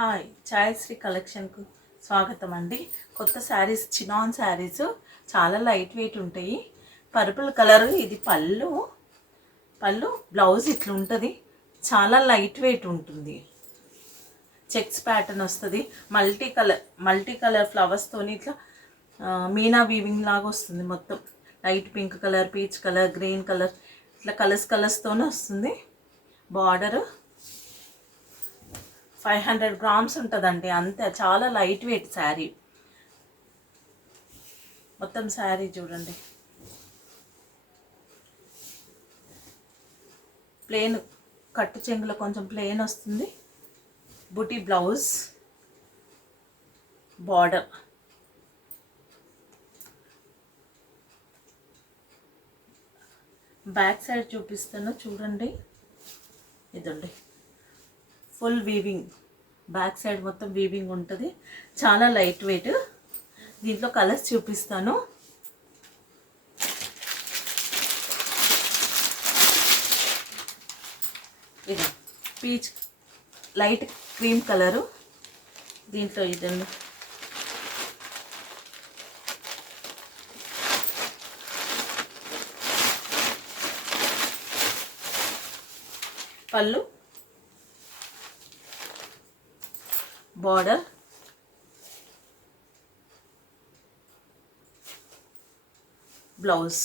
Hi ఛాయశ్రీ కలెక్షన్కు స్వాగతం అండి. కొత్త శారీస్, చినాన్ శారీస్ చాలా లైట్ వెయిట్ ఉంటాయి. పర్పుల్ కలర్ ఇది పళ్ళు బ్లౌజ్ ఇట్లా ఉంటుంది. చాలా లైట్ వెయిట్ ఉంటుంది. చెక్స్ ప్యాటర్న్ వస్తుంది. మల్టీ కలర్ ఫ్లవర్స్తోని ఇట్లా మీనా వీవింగ్ లాగా వస్తుంది. మొత్తం light pink colour, peach colour, green colour ఇట్లా కలర్స్తోనే వస్తుంది. బార్డర్ 500 గ్రామ్స్ ఉంటుందండి, అంతే. చాలా లైట్ వెయిట్ శారీ. మొత్తం శారీ చూడండి, ప్లెయిన్ కట్టు చెంగులో కొంచెం ప్లెయిన్ వస్తుంది. బుటీ బ్లౌజ్, బార్డర్. బ్యాక్ సైడ్ చూపిస్తాను చూడండి. ఇదండి ఫుల్ వీవింగ్, బ్యాక్ సైడ్ మొత్తం వీవింగ్ ఉంటుంది. చాలా లైట్ వెయిట్. దీంట్లో కలర్స్ చూపిస్తాను. ఇది పీచ్, లైట్ క్రీమ్ కలరు. దీంట్లో ఇదండి పళ్ళు, బార్డర్, బ్లౌజ్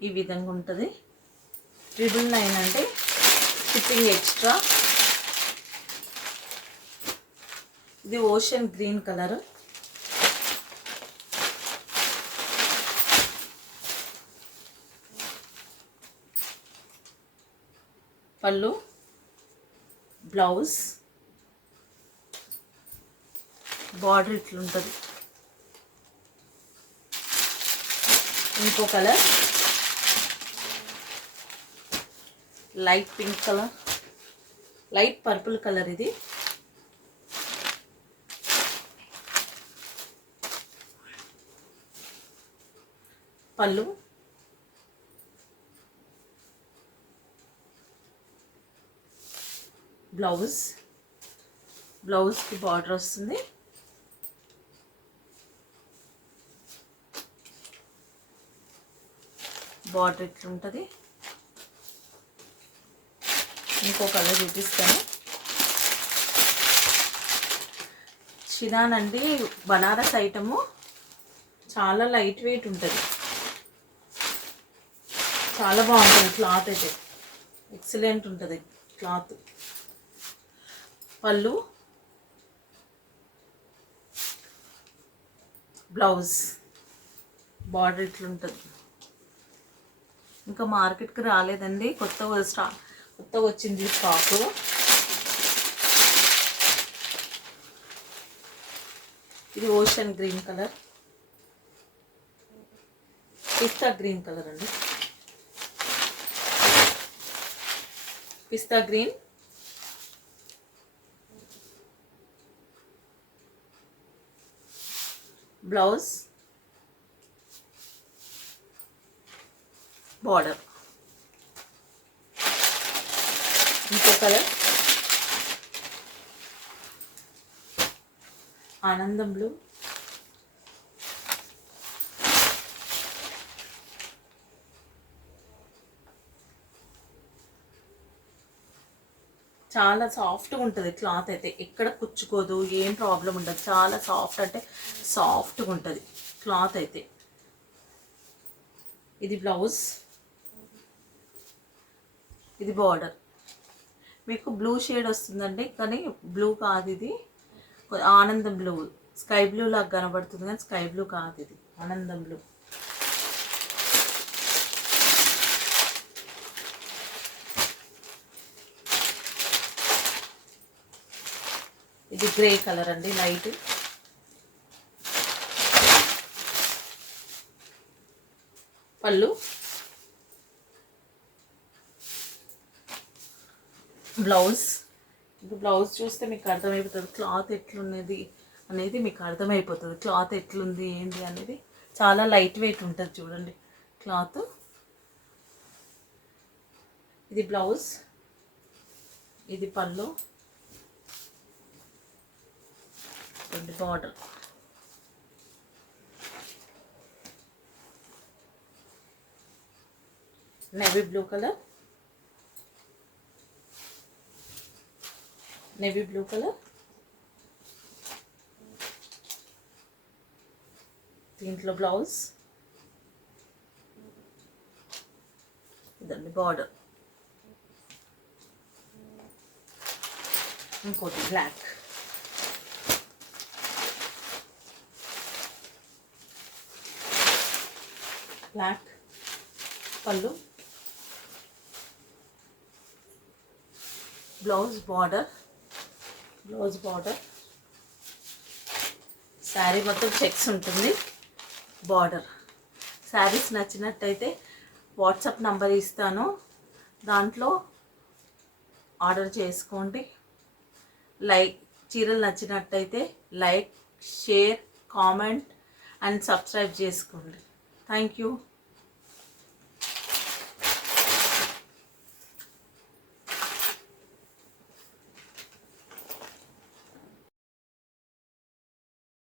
ఈ విధంగా ఉంటుంది. 999 అంటే షిప్పింగ్ ఎక్స్ట్రా. ఇది ఓషన్ గ్రీన్ కలర్. పళ్ళు, బ్లౌజ్, బార్డర్ ఇట్లుంటుంది. ఇంకో colour light pink colour, light purple colour. ఇది పళ్ళు, బ్లౌజ్కి బార్డర్ వస్తుంది. బార్డర్ ఇట్లుంటుంది. ఇంకో కలర్ చూపిస్తాను. చినాన్ అండి, బనారస్ ఐటము. చాలా లైట్ వెయిట్ ఉంటుంది. చాలా బాగుంటుంది క్లాత్ అయితే, ఎక్సలెంట్ ఉంటుంది క్లాత్. పళ్ళు, బ్లౌజ్, బార్డర్ ఇట్లుంటుంది. ఇంకా మార్కెట్కి రాలేదండి, కొత్తగా వచ్చింది స్టాకు. ఇది ఓషన్ గ్రీన్ కలర్, పిస్తా గ్రీన్ కలర్ అండి. పిస్తా గ్రీన్, బ్లౌజ్, బార్డర్. ఇంకో కలర్ ఆనందం బ్లూ. చాలా సాఫ్ట్గా ఉంటుంది క్లాత్ అయితే, ఎక్కడ కుచ్చుకోదు, ఏం ప్రాబ్లం ఉండదు. చాలా సాఫ్ట్ అంటే సాఫ్ట్గా ఉంటుంది క్లాత్ అయితే. ఇది బ్లౌజ్, ఇది బార్డర్. మీకు బ్లూ షేడ్ వస్తుందండి, కానీ బ్లూ కాదు ఇది. ఆనందం బ్లూ, స్కై బ్లూ లాగా కనబడుతుంది కానీ స్కై బ్లూ కాదు, ఇది ఆనందం బ్లూ. ఇది గ్రే కలర్ అండి, లైట్. పళ్ళు, బ్లౌజ్. ఇది బ్లౌజ్ చూస్తే మీకు అర్థమైపోతుంది క్లాత్ ఎట్లున్నది అనేది, మీకు అర్థమైపోతుంది క్లాత్ ఎట్లుంది ఏంటి అనేది. చాలా లైట్ వెయిట్ ఉంటుంది చూడండి క్లాత్. ఇది బ్లౌజ్, ఇది పళ్ళు, ఇదండి border. Navy blue colour, navy blue colour, దీంట్లో బ్లౌజ్, ఇదండి బార్డర్. ఇంకోటి బ్లాక్, బ్లాక్ పళ్ళు, blouse border, blouse border. Sari మొత్తం చెక్స్ ఉంటుంది, బార్డర్. శారీస్ నచ్చినట్టయితే వాట్సాప్ నంబర్ ఇస్తాను, దాంట్లో ఆర్డర్ చేసుకోండి. చీరలు నచ్చినట్టయితే like, share, comment and subscribe చేసుకోండి. Thank you.